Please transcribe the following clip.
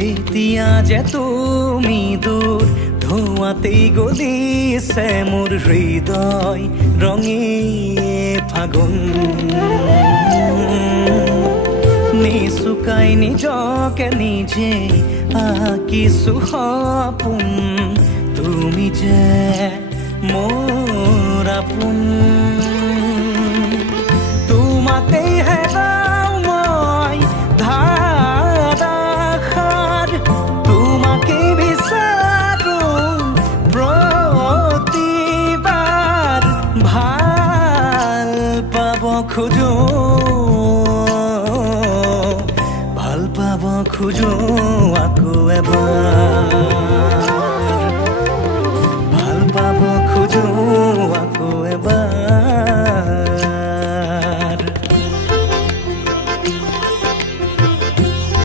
এতিয়া যে তুমি দূৰ ধোঁৱাতেই গলিছে মোৰ হৃদয় ৰঙী ফাগুন নিচুকাই নিজকে নিজে আঁকিছো সপোন তুমি যে মোৰ আপোন তোমাতেই হেৰাও মই ধাৰাসাৰ তোমাকেই বিচাৰো প্ৰতিবাৰ ভাল পাব খোজো খোজো আকৌ এবাৰ ভাল পাব খোজো আকৌ এবাৰ